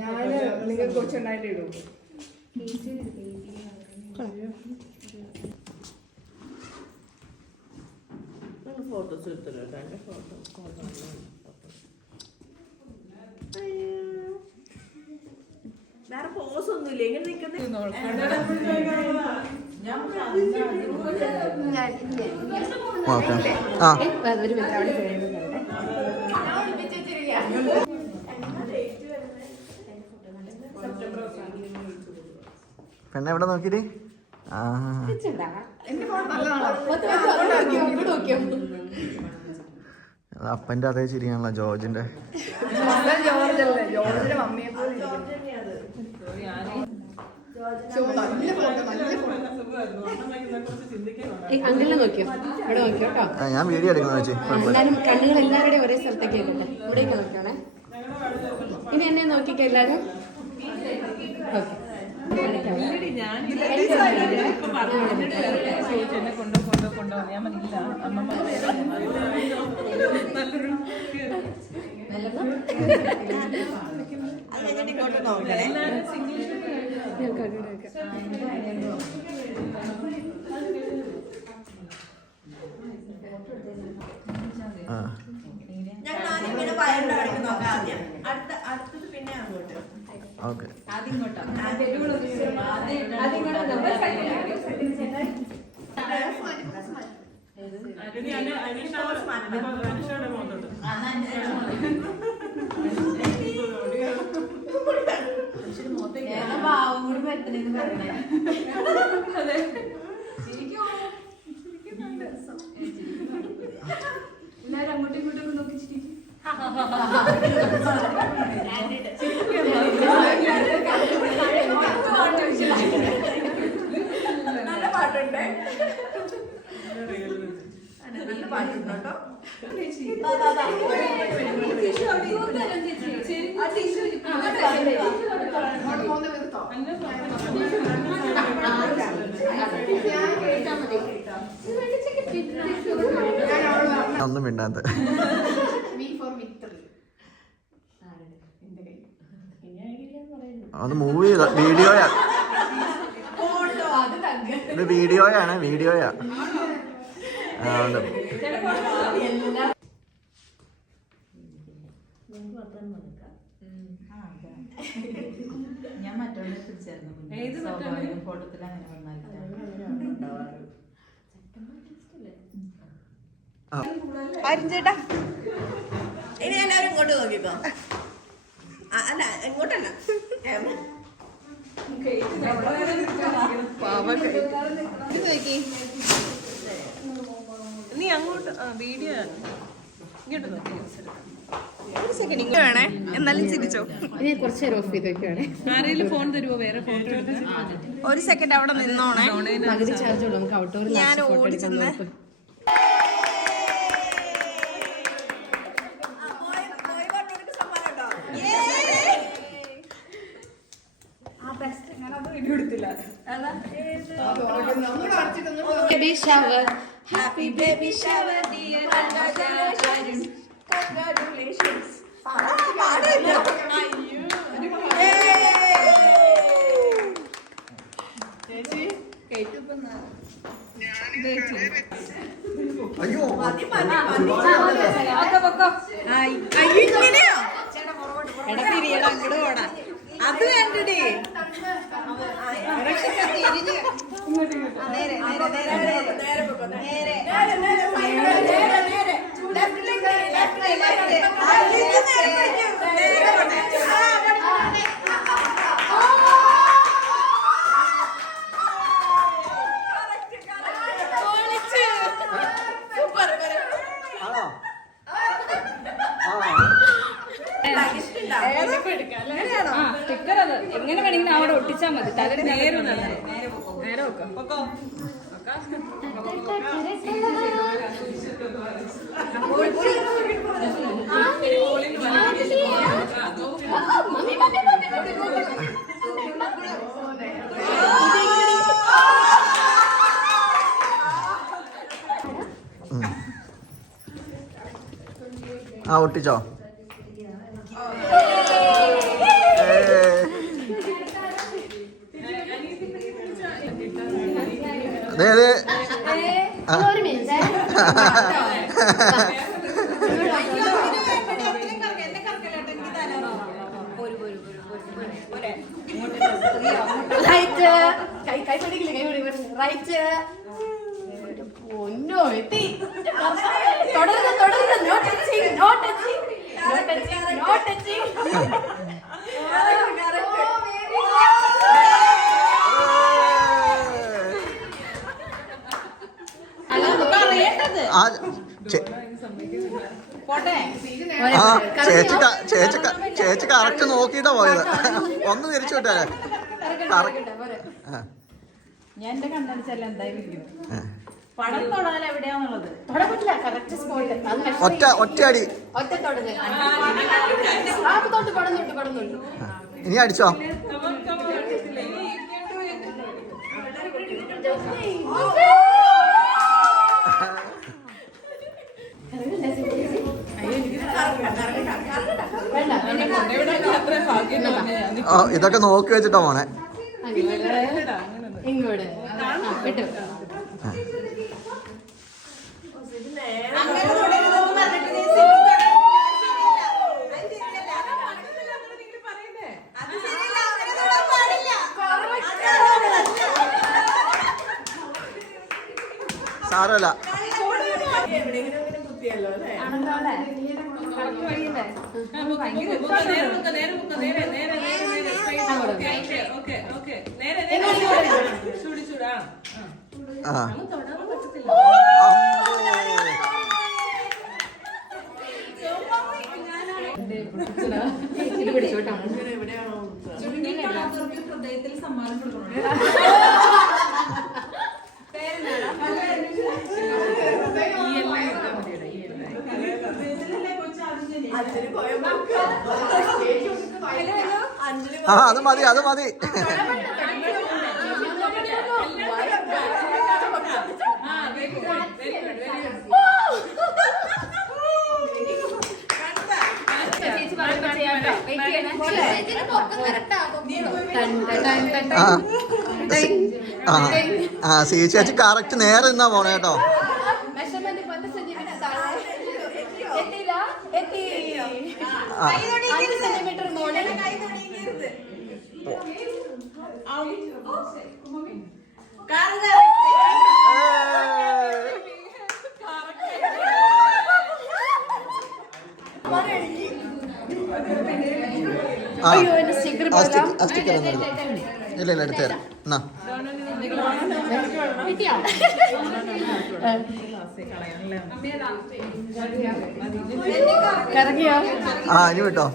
ഞാന് നിങ്ങൾക്ക് കൊച്ചുണ്ടായിട്ട് ഇടും. ഫോട്ടോസ് എടുത്തല്ലോ എൻ്റെ ഫോട്ടോ. വേറെ പോസ് ഒന്നുമില്ല എങ്ങനെ നിൽക്കുന്ന പെണ്ണ എവിടെ നോക്കിട്ട് അപ്പന്റെ അതേ ചിരിയാണല്ലോ ജോർജിന്റെ. അങ്ങനെ നോക്കിയോ, ഇവിടെ നോക്കിയോ കേട്ടോ. ഞാൻ വീഡിയോ എടുക്കുന്ന വെച്ച് എല്ലാരും കണ്ണുകൾ എല്ലാവരുടെയും ഒരേ സ്ഥലത്തേക്ക് ആയിക്കോട്ടെ. ഇവിടേക്ക് നോക്കിയോണേ. ഇനി എന്നെ നോക്കിക്കോ എല്ലാരും. ഞങ്ങളിങ്ങനെ വയറിന്റെ അടയ്ക്ക് നോക്കാം ആദ്യം. അടുത്തത് പിന്നെ അങ്ങോട്ട്. ഓക്കെ. എല്ലാരും അങ്ങോട്ടും ഇങ്ങോട്ടും നോക്കിച്ചിരിക്കും. നല്ല പാട്ടുണ്ട്. നല്ല പാട്ടുണ്ടോ? ഒന്നും മിണ്ടാത്ത അത് മൂവി വീഡിയോയാ, ഇത് വീഡിയോയാണ്, വീഡിയോയാ. ഞാൻ മറ്റൊന്ന് പിടിച്ചായിരുന്നു ഫോട്ടോത്തിൽ അങ്ങനെ ചേട്ടാ. ഇനി എല്ലാവരും ഇങ്ങോട്ട് നോക്കിക്കോ. അല്ല ഇങ്ങോട്ടല്ല, നീ അങ്ങോട്ട് വീഡിയോ ഇങ്ങോട്ട് നോക്കി. ഒരു സെക്കൻഡ് ഇങ്ങോട്ട് വേണേ, എന്നാലും ചിരിച്ചോ. കുറച്ച് നേരം ഓഫ് ചെയ്ത് വെക്കുവാണേ. ആരെങ്കിലും ഫോൺ തരുമോ വേറെ ഫോട്ടോ എടുക്കാൻ? ഒരു സെക്കൻഡ് അവിടെ നിന്നോണേ. പകുതി ചാർജ് ഉള്ളൂ, നമുക്ക് ഔട്ട്ഡോറിൽ ഞാൻ ഓടിച്ചെന്ന് baby shower, happy baby shower dear Arun, congratulations. പാടില്ല. ചേച്ചി അയ്യോ ഇങ്ങനെയോ? എടാ തിരിയടാ, അങ്ങോട്ട് പോടാ. അത് വേണ്ടേ തിരിഞ്ഞ് നേരെ നേരെ നേരെ നേരെ എങ്ങനെ വേണമെങ്കിലും അവിടെ ഒട്ടിച്ചാൽ മതി. തല നേരെ നേരെ വെക്കാം. ആ ഒട്ടിച്ചോ? റൈറ്റ്. കൈ പിടിക്കില്ല, കൈ പിടിക്കില്ല. റൈറ്റ്. പൊന്നോ എത്തി. തുടരുന്നു തുടരുന്നു. No touching, no touching, no touching, no touching. ചേച്ചി കറക്റ്റ് നോക്കിട്ടാ പോയത്. ഒന്ന് തിരിച്ചു വിട്ടാലേ. ഞാൻ എന്റെ കണ്ണടിച്ചല്ല എന്തായാലും പടം തൊടാൻ എവിടെയാന്നുള്ളത് തൊടാൻ പറ്റില്ല. Correct spot. ഒറ്റയടി. ഒറ്റ തൊടുന്നത്. തൊട്ട് പടന്നുണ്ട് പടന്നുണ്ട്. ഇനി അടിച്ചോ. ഇതൊക്കെ നോക്കി വെച്ചിട്ടാ പോണെ. ഇങ്ങോട്ട് വിട്ടു. സാരമല്ല. ഇത് പിടിച്ചോട്ടോ. ഹൃദയത്തിൽ സമ്മാനം കൊടുക്കണം. അത് മതി, അത് മതി. ചേച്ചി കറക്റ്റ് നേരെ നിന്നാ പോണേ കേട്ടോ. സെന്റിമീറ്റർ മോളിൽ ഇല്ല ഇല്ല എടുത്തു തരാം. എന്നാ കറങ്ങിയോ? ഇനി വിട്ടോ.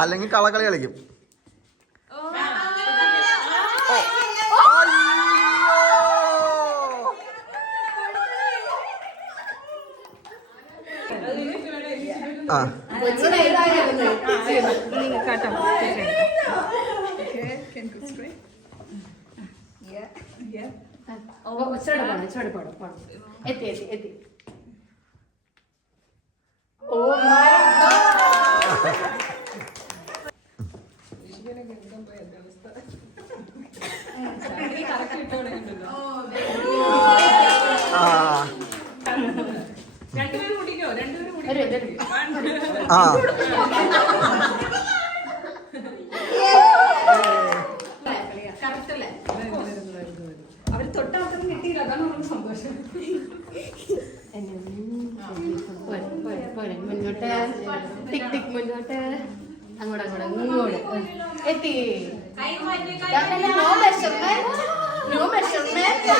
അല്ലെങ്കിൽ കളക്കളി കളിക്കും. എത്തി എത്തി എത്തി. അവര് തൊട്ടാത്രം കിട്ടിയില്ല, അതാണ് നമുക്ക് സന്തോഷം. മുന്നോട്ട് ടിക് ടിക് മുന്നോട്ട് അങ്ങോട്ട് അങ്ങോട്ട് ഇങ്ങോട്ട് എത്തി. No measurement, no measurement,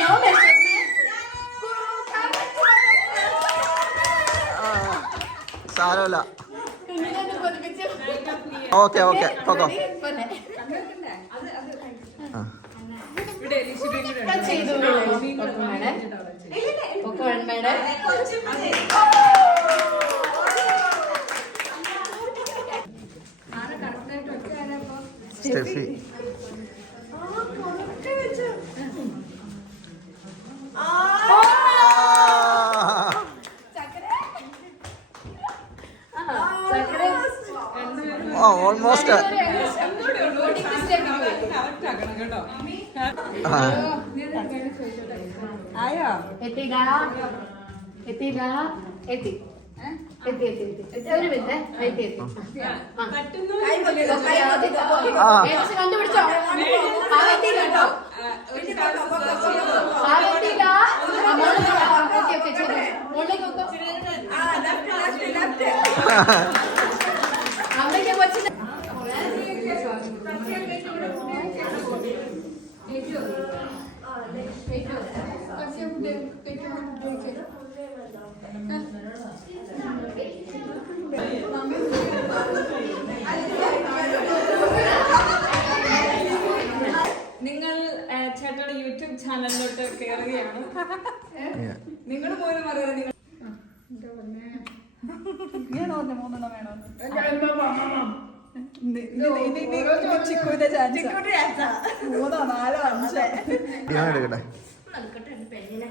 no measurement. സാരമില്ല. ഓക്കെ ഓക്കെ പൊക്കോ. സ്റ്റെഫി ഓൾമോസ്റ്റ് ആയോ എത്തിടാ എത്തിടാ എത്തി എത്തി എത്തി എത്തി ഒരു മിനിറ്റ് എത്തി എത്തി കണ്ടുപിടിച്ചോ ആ എത്തിയില്ല കേട്ടോ ആ എത്തിയില്ല ഓക്കെ ശരി മുകളിലേക്ക് നോക്കോ അമ്മയ്ക്ക് കൊച്ചിന് നിങ്ങൾ ചേട്ടയുടെ യൂട്യൂബ് ചാനലിലോട്ട് കയറുകയാണ്. നിങ്ങൾ പോലും അറിയാതെ നിങ്ങൾ എടുക്കട്ടെ. പെണ്ണിനെ